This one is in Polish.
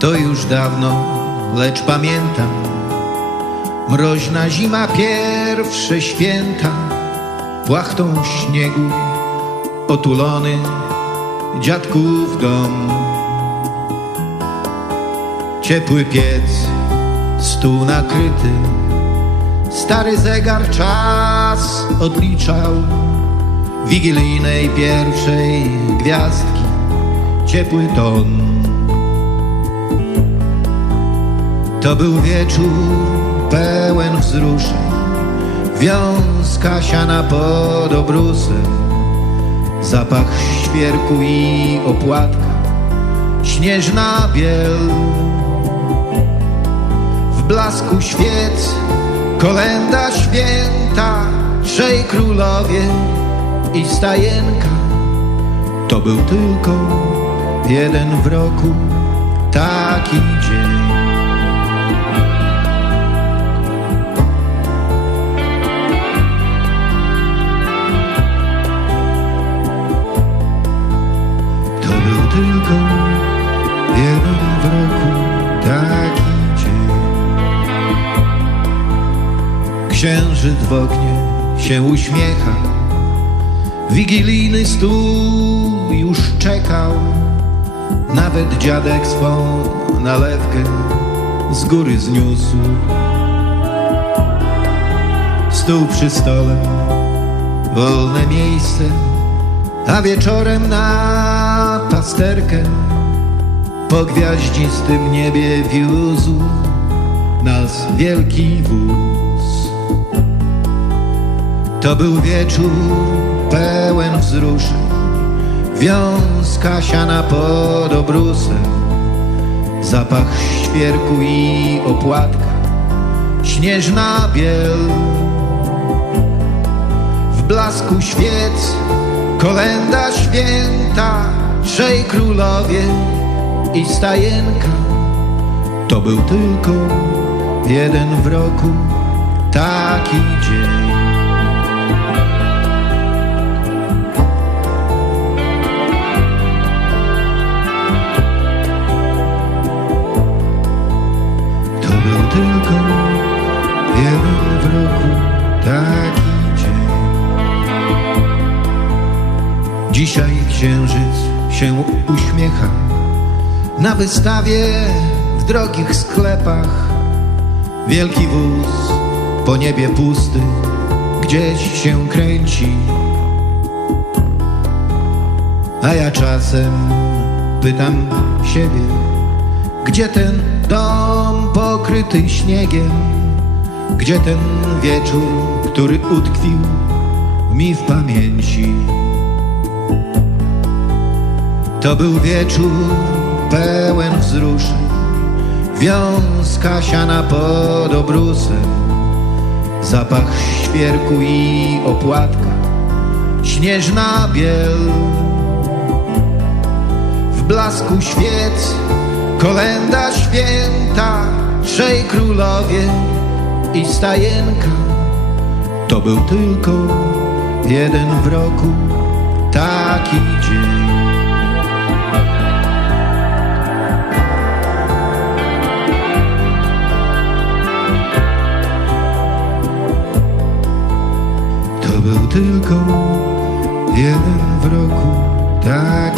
To już dawno, lecz pamiętam. Mroźna zima, pierwsze święta. Płachtą śniegu otulony Dziadków dom Ciepły piec, stół nakryty. Stary zegar czas odliczał. Wigilijnej pierwszej gwiazdki. Ciepły ton To był wieczór pełen wzruszeń. Wiązka siana pod obrusem. Zapach świerku i opłatka. Śnieżna biel. W blasku świec Kolenda święta Trzej królowie i stajenka. To był tylko jeden w roku Księżyc w oknie się uśmiecha, wigilijny stół już czekał. Nawet dziadek swą nalewkę z góry zniósł. Stół przy stole, wolne miejsce, a wieczorem na pasterkę po gwiaździstym niebie wiózł nas wielki wóz. To był wieczór pełen wzruszeń, wiązka siana pod obrusem, zapach świerku i opłatka, śnieżna biel. W blasku świec kolenda święta, trzej królowie i stajenka. To był tylko jeden w roku taki dzień. Tylko jeden w roku taki dzień. Dzisiaj księżyc się uśmiecha na wystawie w drogich sklepach. Wielki wóz po niebie pusty gdzieś się kręci. A ja czasem pytam siebie, gdzie ten dom pokryty śniegiem? Gdzie ten wieczór, który utkwił mi w pamięci? To był wieczór pełen wzruszeń, wiązka siana pod obrusem, zapach świerku i opłatka, śnieżna biel. W blasku świec, kolenda święta, trzej królowie i stajenka. To był tylko jeden w roku taki dzień. To był tylko jeden w roku taki